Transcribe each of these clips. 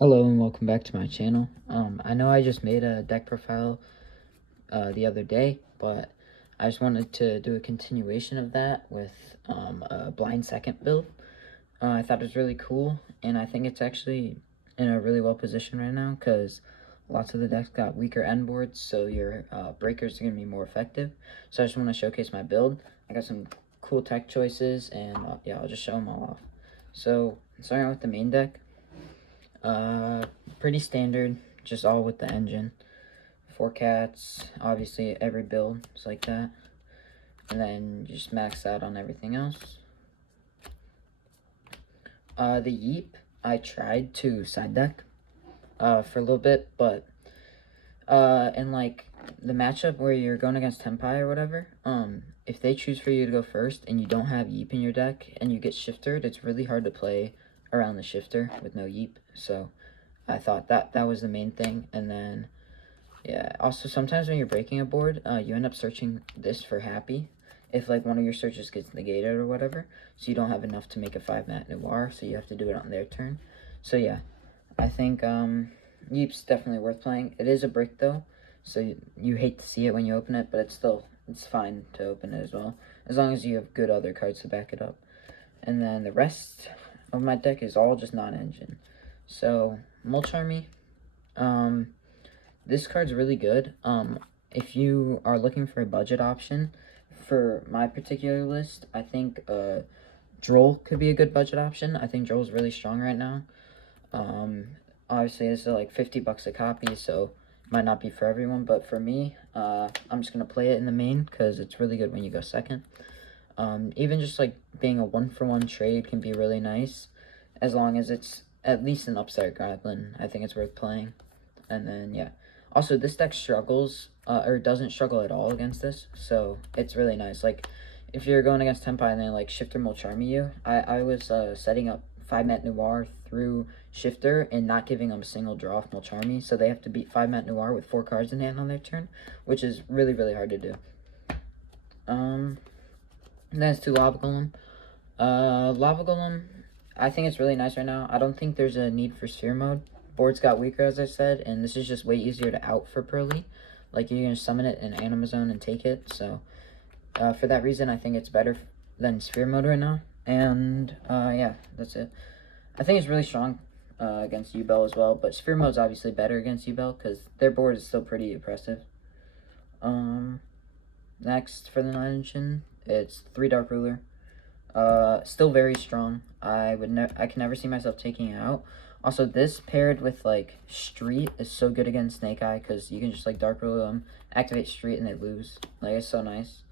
Hello and welcome back to my channel. I know I just made a deck profile the other day, but I just wanted to do a continuation of that with a blind second build. I thought it was really cool, and I think it's actually in a really well position right now because lots of the decks got weaker end boards, so your breakers are going to be more effective. So I just want to showcase my build. I got some cool tech choices, and yeah, I'll just show them all off. So starting out with the main deck. Pretty standard, just all with the engine. 4 cats, obviously every build is like that. And then just max out on everything else. The Yeep, I tried to side deck for a little bit, but in like the matchup where you're going against Tempai or whatever, if they choose for you to go first and you don't have Yeep in your deck and you get shiftered, it's really hard to play around the shifter with no Yeep. So I thought that was the main thing. And then yeah, also sometimes when you're breaking a board, you end up searching this for happy if like one of your searches gets negated or whatever, so you don't have enough to make a 5-mat noir, so you have to do it on their turn. So yeah, I think Yeep's definitely worth playing. It is a brick though, so you hate to see it when you open it, but it's fine to open it as well, as long as you have good other cards to back it up. And then the rest of my deck is all just non-engine. So Mulch Army, this card's really good. If you are looking for a budget option for my particular list, I think Droll could be a good budget option. I think Droll's really strong right now. Obviously, it's like 50 bucks a copy, so it might not be for everyone, but for me, I'm just gonna play it in the main because it's really good when you go second. Even just like being a 1-for-1 trade can be really nice, as long as it's at least an upside goblin. I think it's worth playing. And then yeah, also this deck struggles or doesn't struggle at all against this, so it's really nice. Like if you're going against Tempai and then like Shifter Mulcharmy you, I was setting up 5-mat noir through Shifter and not giving them a single draw off Mulcharmy, so they have to beat 5-mat noir with 4 cards in hand on their turn, which is really hard to do. That's 2 Lava Golem. Lava Golem, I think it's really nice right now. I don't think there's a need for Sphere Mode. Boards got weaker, as I said, and this is just way easier to out for PURRELY. Like, you're going to summon it in Animazone and take it, so for that reason, I think it's better than Sphere Mode right now. And, yeah, that's it. I think it's really strong against Yubel as well, but Sphere Mode's obviously better against Yubel, because their board is still pretty oppressive. Next, for the 9-engine, it's 3 Dark Ruler. Still very strong. I can never see myself taking it out. Also, this paired with like Street is so good against Snake Eye because you can just like Dark Ruler them, activate Street, and they lose. Like, it's so nice.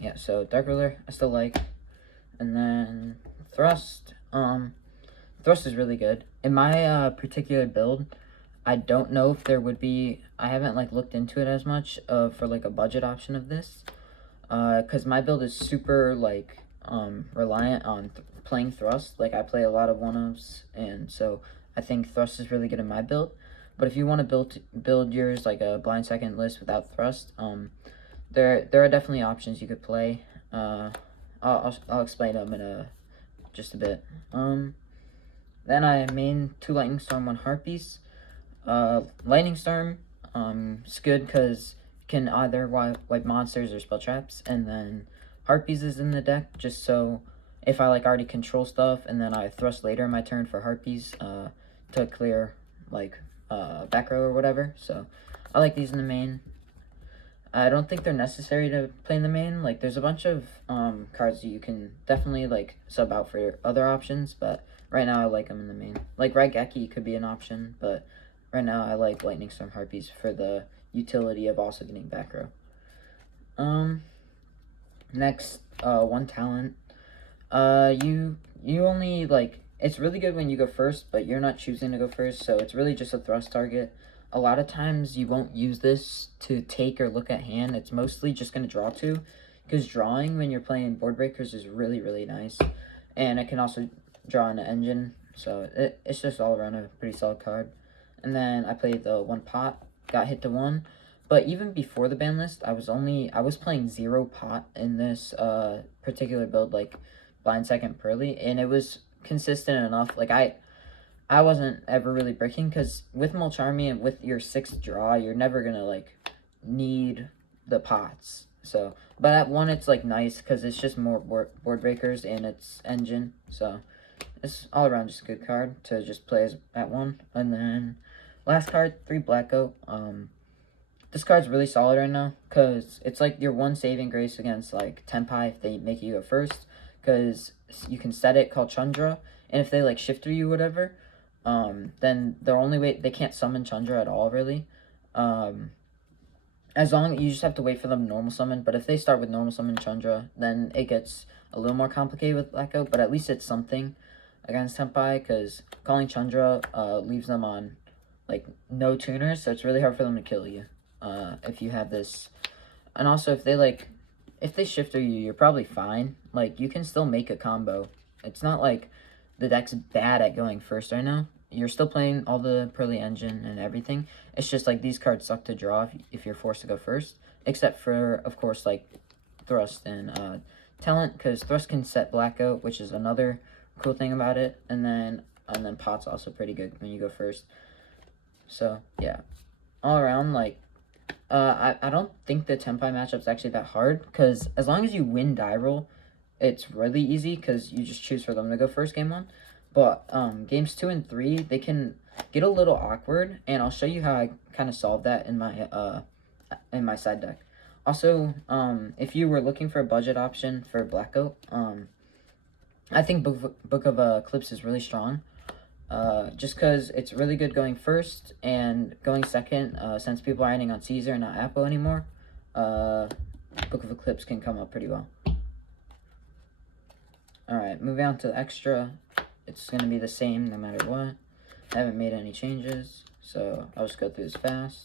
Yeah, so Dark Ruler I still like. And then Thrust. Thrust is really good. In my particular build, I don't know if there would be, I haven't like looked into it as much for like a budget option of this. Because my build is super like reliant on playing Thrust. Like, I play a lot of 1-ups, and so I think Thrust is really good in my build. But if you want to build yours like a blind second list without Thrust, there are definitely options you could play. I'll explain them in just a bit. Then I main 2 Lightning Storm, 1 Harpies. Lightning Storm is good because can either wipe monsters or spell traps, and then Harpies is in the deck just so if I like already control stuff and then I thrust later in my turn for Harpies to clear like back row or whatever. So I like these in the main. I don't think they're necessary to play in the main. Like, there's a bunch of cards that you can definitely like sub out for other options, but right now I like them in the main. Like Raigeki could be an option, but right now I like Lightning Storm Harpies for the utility of also getting back row. Next, 1 talent. You only like, it's really good when you go first, but you're not choosing to go first, so it's really just a thrust target. A lot of times you won't use this to take or look at hand. It's mostly just going to draw 2, because drawing when you're playing board breakers is really nice, and it can also draw an engine, so it's just all around a pretty solid card. And then I played the 1 pot, got hit to 1, but even before the ban list, I was playing 0 pot in this particular build, like blind second PURRELY, and it was consistent enough. Like, I wasn't ever really breaking, because with Mulch Army and with your 6th draw, you're never gonna, like, need the pots. So, but at 1, it's, like, nice, because it's just more board breakers and its engine. So, it's all around just a good card to just play as at 1. And then, last card, 3 Black Goat. This card's really solid right now, because it's, like, your 1 saving grace against, like, Tenpai if they make you go first, because you can set it called Chandra, and if they, like, shifter you, whatever, then the only way, they can't summon Chandra at all, really. As long, you just have to wait for them to normal summon, but if they start with normal summon Chandra, then it gets a little more complicated with Blackout, but at least it's something against Tenpai, because calling Chandra leaves them on, like, no tuners, so it's really hard for them to kill you if you have this. And also, if they shifter you, you're probably fine. Like, you can still make a combo. It's not like the deck's bad at going first right now. You're still playing all the PURRELY engine and everything. It's just, like, these cards suck to draw if you're forced to go first. Except for, of course, like, Thrust and Talent, because Thrust can set Blackout, which is another cool thing about it. And then Pot's also pretty good when you go first. So, yeah. All around, like, I don't think the Tenpai matchup's actually that hard, because as long as you win die roll, it's really easy, because you just choose for them to go first game 1. But games 2 and 3, they can get a little awkward, and I'll show you how I kind of solved that in my side deck. Also, if you were looking for a budget option for Blackout, I think Book of Eclipse is really strong. Just because it's really good going first and going second, since people are ending on Caesar and not Apple anymore, Book of Eclipse can come up pretty well. Alright, moving on to the extra. It's going to be the same no matter what. I haven't made any changes, so I'll just go through this fast.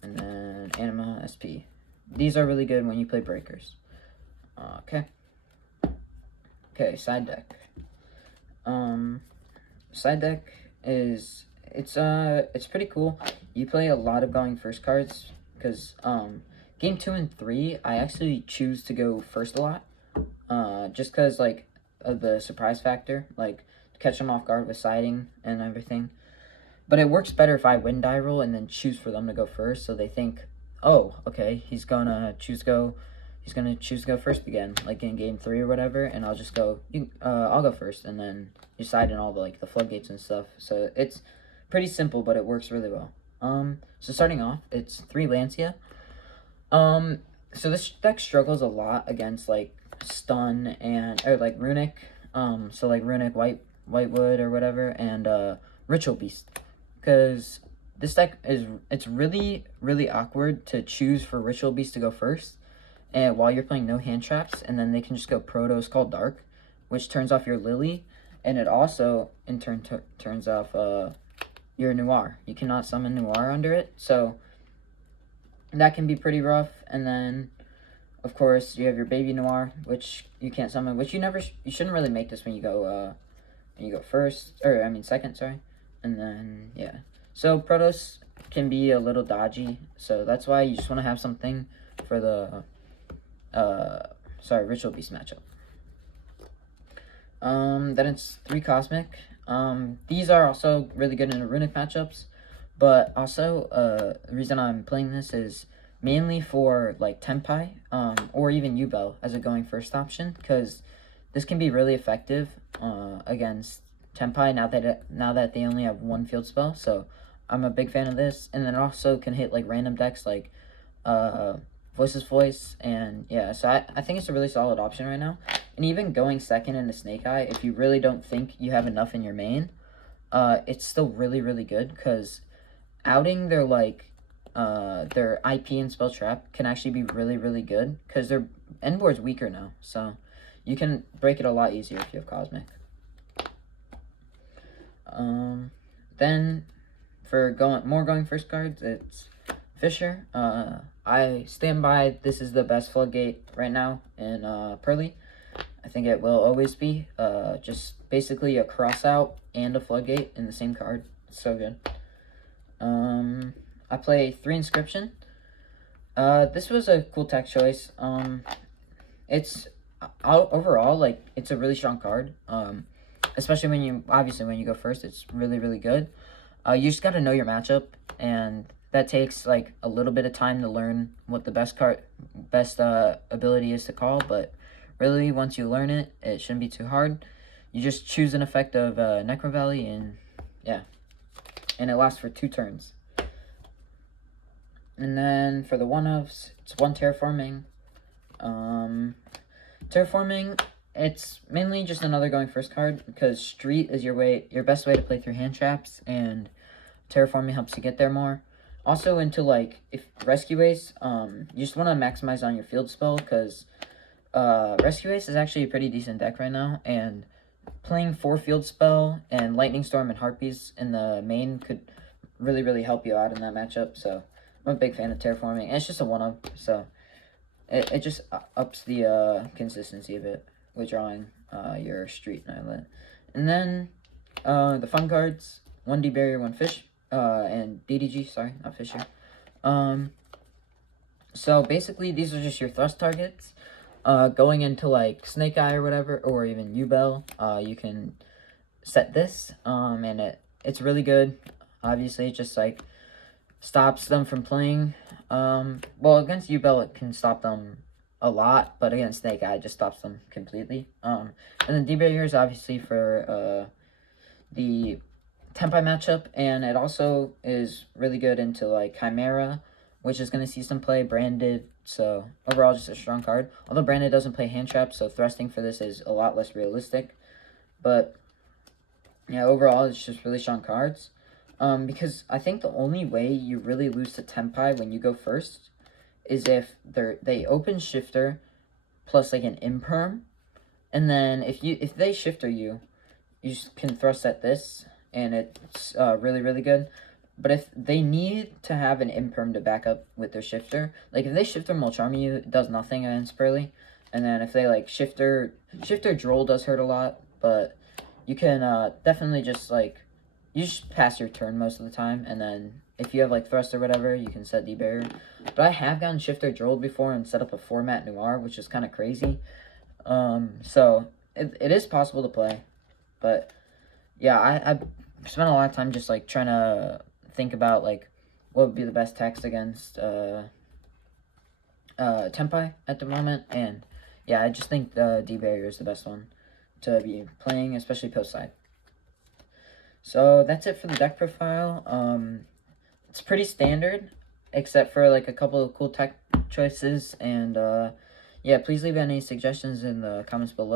And then Anima, SP. These are really good when you play breakers. Okay. Okay, side deck. Side deck is, it's pretty cool. You play a lot of going first cards, because game 2 and 3, I actually choose to go first a lot. Just because, like, of the surprise factor, like, catch them off guard with siding and everything. But it works better if I win die roll and then choose for them to go first, so they think, oh, okay, he's gonna choose to go first again, like in game 3 or whatever, and I'll just go, I'll go first, and then you side in all the, like, the floodgates and stuff. So it's pretty simple, but it works really well. So starting off, it's 3 Lancia. So this deck struggles a lot against, like, stun or like runic, so like runic whitewood or whatever, and ritual beast, because this deck it's really awkward to choose for ritual beast to go first, and while you're playing no hand traps, and then they can just go Protos called Dark, which turns off your Lily, and it also in turn turns off your Noir. You cannot summon Noir under it, so that can be pretty rough. And then of course, you have your Baby Noir, which you can't summon, which you shouldn't really make this when you go first, or I mean second, sorry. And then, yeah. So Protos can be a little dodgy, so that's why you just want to have something for the, Ritual Beast matchup. Then it's 3 Cosmic. These are also really good in the Runic matchups, but also, the reason I'm playing this is mainly for, like, Tenpai, or even Yubel as a going first option, because this can be really effective against Tenpai now that they only have 1 field spell. So I'm a big fan of this, and then it also can hit, like, random decks like Voice's Voice, and yeah, so I think it's a really solid option right now. And even going second into Snake Eye, if you really don't think you have enough in your main, it's still really good, because outing their, like, their IP and Spell Trap can actually be really good, because their end board's weaker now, so you can break it a lot easier if you have Cosmic. Then for going first cards, it's Fisher. I stand by, this is the best floodgate right now in PURRELY. I think it will always be. Just basically a cross out and a floodgate in the same card. It's so good. I play 3 Inscription. This was a cool tech choice. It's overall, like, it's a really strong card. Especially when you go first, it's really, really good. You just got to know your matchup, and that takes like a little bit of time to learn what the best ability is to call. But really, once you learn it, it shouldn't be too hard. You just choose an effect of Necro Valley, and yeah, and it lasts for 2 turns. And then for the one-ofs, it's 1 terraforming. Terraforming, it's mainly just another going first card, because street is your best way to play through hand traps, and terraforming helps you get there more. Also, into like, if rescue ace, you just want to maximize on your field spell, because rescue ace is actually a pretty decent deck right now, and playing 4 field spell and lightning storm and harpies in the main could really, really help you out in that matchup. So I'm a big fan of terraforming, and it's just a 1-up, so it just ups the consistency of it with drawing your street and island. And then the fun cards, 1D barrier, 1 fish, and DDG, sorry, not fisher. So basically these are just your thrust targets. Going into like Snake Eye or whatever, or even U-Bell, you can set this, and it's really good. Obviously, it just like stops them from playing. Well, against U-Bell, it can stop them a lot, but against Snake Eye, it just stops them completely. And then D-Barrier is obviously for the Tempai matchup, and it also is really good into like Chimera, which is going to see some play, Branded, so overall just a strong card. Although Branded doesn't play hand traps, so thrusting for this is a lot less realistic. But yeah, overall it's just really strong cards. Because I think the only way you really lose to Tempai when you go first is if they open Shifter plus like an Imperm, and then if they Shifter you just can thrust at this, and it's really, really good. But if they need to have an Imperm to back up with their Shifter, like if they Shifter Molcharm you, it does nothing against PURRELY. And then if they like Shifter Droll does hurt a lot, but you can definitely just like, you just pass your turn most of the time, and then if you have like thrust or whatever, you can set D-Barrier. But I have gotten Shifter Droll before and set up a format Noir, which is kind of crazy. So it is possible to play, but yeah, I spent a lot of time just like trying to think about like what would be the best text against Tempai at the moment, and yeah, I just think the D-Barrier is the best one to be playing, especially post side. So that's it for the deck profile. It's pretty standard, except for like a couple of cool tech choices, and yeah, please leave any suggestions in the comments below.